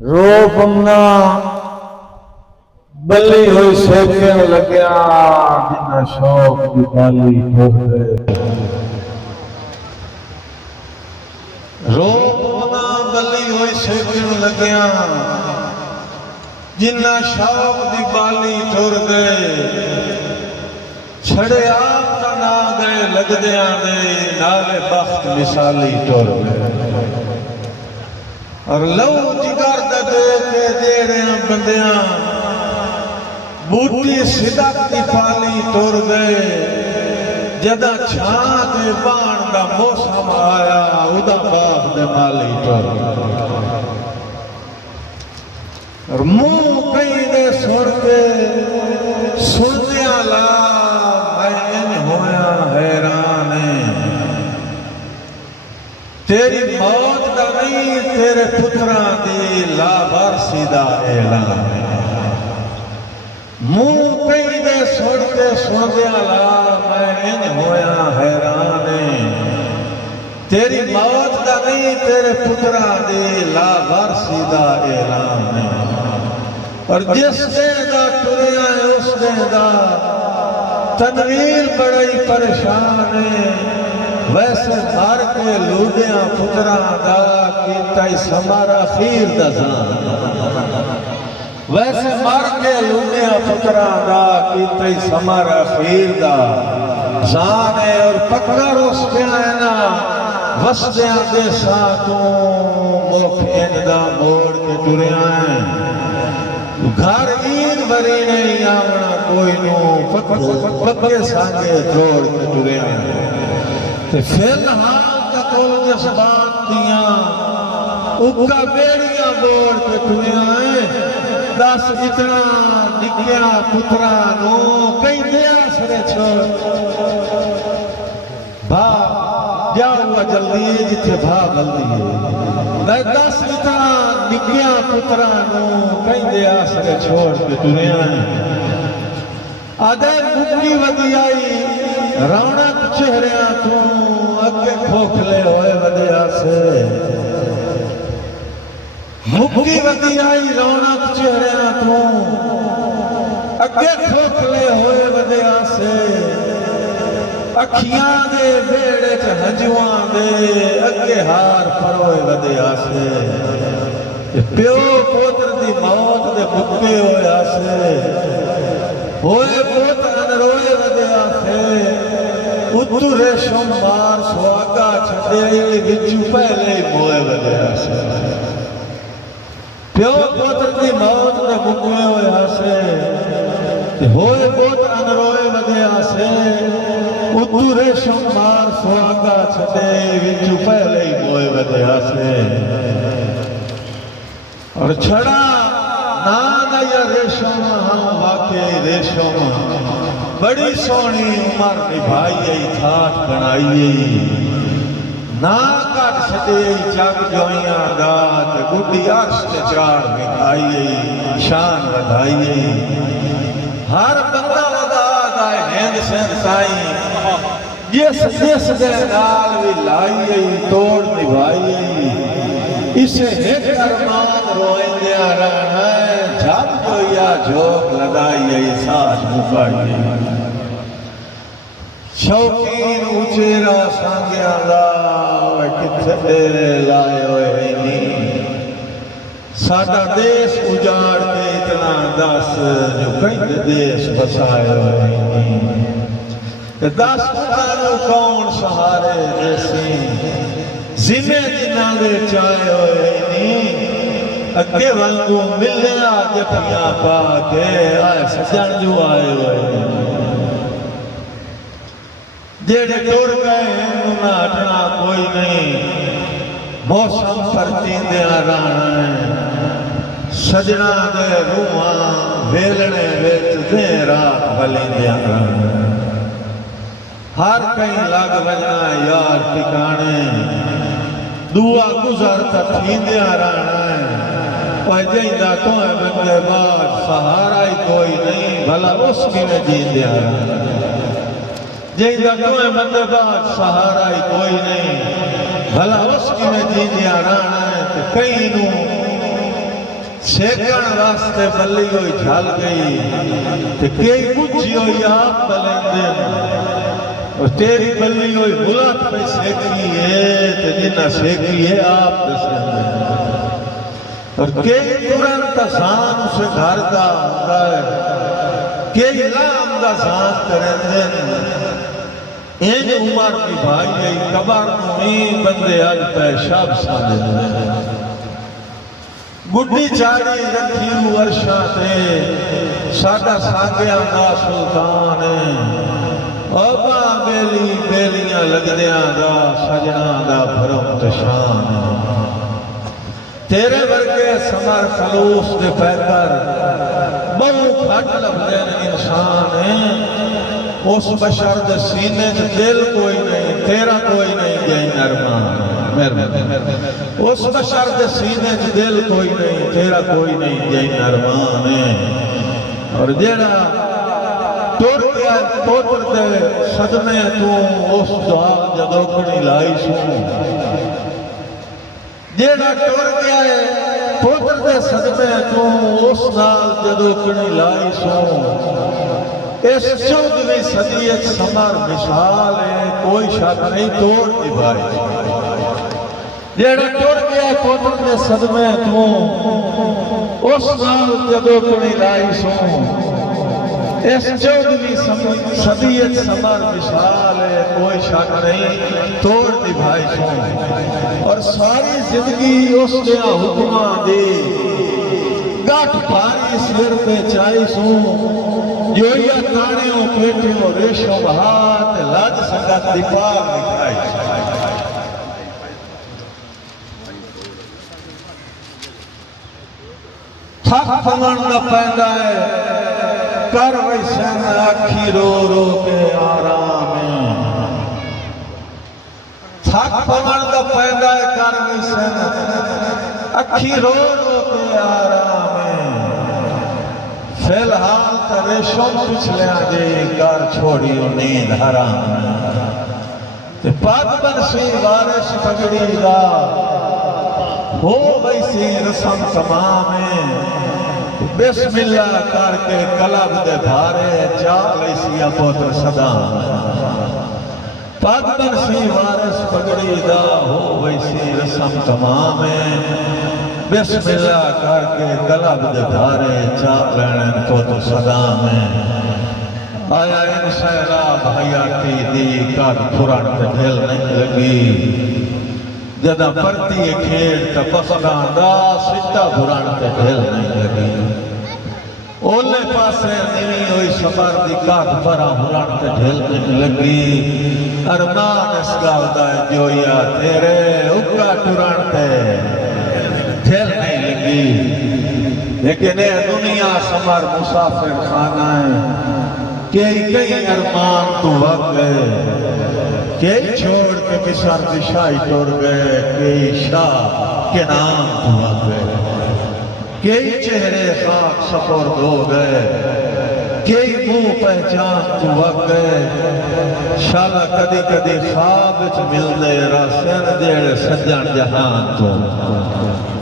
روپنا بلی ہوئی سیکن لگیا جنہ شوق کی بالی ہو گئے روپنا بلی ہوئی سیکن لگیا جنہ شوق دی بالی ٹر گئے چھڑے آپ کا نہ گئے لگ دیاں دے نالے بخت مثالی ٹر گئے اور لو جگر دے کے دے رہے ہیں بندیاں بوٹی صدق دی پالی ٹر گئے جدہ چھاں دے بان دا موسم آیا ادا باغ دے مالی ٹر گئے اور منہ کئی دے سڑ کے سننے آلا میں ہویا حیرانے تیری موت دا نہیں تیرے پتران دی لابرسی دا اعلان منہ کئی دے سڑتے سوندے آلا میں ہویا حیرانے تیری موت دا نہیں تیرے پتران دی لابرسی دا اعلان اور جس دے دا ٹریا ہے اس دے دا تنویر بڑی پریشان ہے ویسے مار کے لودیاں پتران دا کیتا ہی سمارا خیر دا زان ویسے مار کے لودیاں پتران دا کیتا ہی سمارا خیر دا زان ہے اور پکڑ اس پہ آئینا وسدیاں دے ساتھوں ملک دا موڑ کے ٹریا ہیں گھر عید بری نہیں آمنا کوئی نو پکے سانگے جوڑ کے ٹرے ہیں فی الحال کا کل جس بات دیاں اکا بیڑیاں بوڑ کے ٹرے ہیں دس اتنا نکیا پترانو کئی دیا سرے چھوڑ بھاگ جاؤں جلدی ہے جتھے بھاگ جلدی ہے دس اتنا نکیا پترانو کئی دیا سرے چھوڑ کے ٹرے ہیں آدھے مکی ودی آئی رونق چہریاں تو اگے کھوکھلے ہوئے ودیا سے مکی ودی آئی رونق چہریاں تو اگے کھوکھلے ہوئے ودیا سے اکھیاں دے بیڑے چ ہجواں دے اگے ہار پروئے ودیا سے پیو پوتر دی موت دے مکے ہویا سے ہوئے پوتر روئے ودیا سے اتو ریشم مار سواگا چھڑے وچو پہلے موئے ودیا سے پیو پوتر دی موت دے مکے ہویا سے ہوئے پوتر روئے ودیا سے اتو ریشم مار سواگا چھڑے وچو پہلے موئے ودیا سے اور چھڑا نانا یا ریشم ہم واقعی ریشم بڑی سونی عمر نبھائی تھاٹ بنائی نا کٹ سٹے جگ جوئیاں دات گڈی عرش تے چاڑ بکھائی شان ودھائی ہر بندہ ودا گائے ہند سین سائی جس دے نال بھی لائی توڑ نبھائی اسے ایک ارمان روئیں دیا رہنا ہے جھاپ جو یا جھوک لگائی ساج مکائی شوقین اچھیرا سانگیا لاؤ کتھے تیرے لائے ہوئے نہیں ساڑھا دیس اجاڑ کے اتنا دس جو کئی دیس بسائے ہوئے نہیں دس پتانو کون سہارے جیسی زمیں جنہ دے چائے ہوئے نہیں اگے وانگو ملیا جپیاں پاکے آئے سجن جو آئے ہوئے جیڑے ٹور گئے انہوں اٹھنا کوئی نہیں موسم پر چیندے آرانا ہے سجنہ دے روحاں ویلنے ویچ دے رات بلیندے آرانا ہے ہر کہیں لگ بجنا یار ٹکانے دعا گزر تھیندے آرانا ہے اور جائندہ تو ہے بندے بعد سہارا ہی کوئی نہیں بھلا اس کی میں جیندے آرانا ہے جائندہ تو ہے بندے بعد سہارا ہی کوئی نہیں بھلا اس کی میں جیندے آرانا ہے کہ کئی نو سیکن واسطے بلی ہوئی جھل گئی تے کئی کچھ ہوئی آپ بلندے اور تیری بلی ہوئی ملک پہ سیکی ہے تے جنہ سیکی ہے آپ دسیں اور کئی ترنت سان اسے گھر دا ہوتا ہے کئی لام دا سان کریں دیں این عمر کی بھائی ہے کبار نمی بندے آج پیشاب ساندے دیں گڈی چاڑی رکھی ورشا تے ساڑا ساگیا دا سلطان ہے اوبا بیلی بیلیاں لگدیاں دا سجنا دا بھرم تشان ہے تیرے ورگے سمر فلوس دے پیکر بہو کھٹ لبدین انسان ہیں اس بشر دے سینے دے دل کوئی نہیں تیرا کوئی نہیں جائیں نرمان اس بشر دے سینے دے دل کوئی نہیں تیرا کوئی نہیں جائیں نرمان ہے اور جیڑا ٹوڑ گیا پوتر دے صدمے تو اس دعا جدوکڑی لائی سوں جیڑا ٹور گیا ہے پوتر دے صدمے تو اس نال جدو کنی لائی سوں اس 14ویں صدیت سمر مثال ہے کوئی شک نہیں توڑ دی بھائی جیڑا ٹور گیا ہے پوتر دے صدمے تو اس نال جدو کنی لائی سوں اس 14ویں صدیت سمر مثال ہے کوئی شک نہیں توڑ دی بھائی سوں اور ساری زندگی اس دیا حکمہ دے گاٹھ بھاری سر پہ چائی سوں جو یا کانیوں پیٹیوں ریشوں بہات لاج سکت دپاغ نکھائی تھک پمن نہ پیدا ہے کر ویسن آکھی رو رو کے آرام تھک پمن دا پیدا ہے کر ویسن آکھی رو رو کے آرام فی الحال تریشوں پچھلے آگے کار چھوڑی و نیند حرام پاک بنسی وارش پگڑی دا ہو ویسی رسم تمام بسم اللہ کر کے کلب دے بھارے چاہ ویسی اپوتر صدام پاک بنسی وارش پگڑی دا ہو ویسی رسم تمام بسم اللہ کر کے کلب دے بھارے چاہ لینن پوتر صدام آیا ان سیلاب حیاتی دی کار پھران تے ڈھل نہیں لگی جدہ پرتی کھیڑ تا بخدان دا سٹا بھران تے ڈھل نہیں لگی اولے پاسے نیوی ہوئی سفر دی کات پرا بھران تے ڈھل نہیں لگی ارمان اس گاو دا جویا تیرے اکا ٹوران تے ڈھل نہیں لگی لیکن اے دنیا سمر مسافر خانہ ہے کئی ارمان تو وقت گئے کئی چھوڑ کے مصر دشائی ٹور گئے کئی شاہ کے نام تو وقت گئے کئی چہرے خاک سپرد ہو گئے کئی منہ پہچان تو وقت گئے شالا کدی کدی خواب مل دے راسن دیڑ سجن جہان تو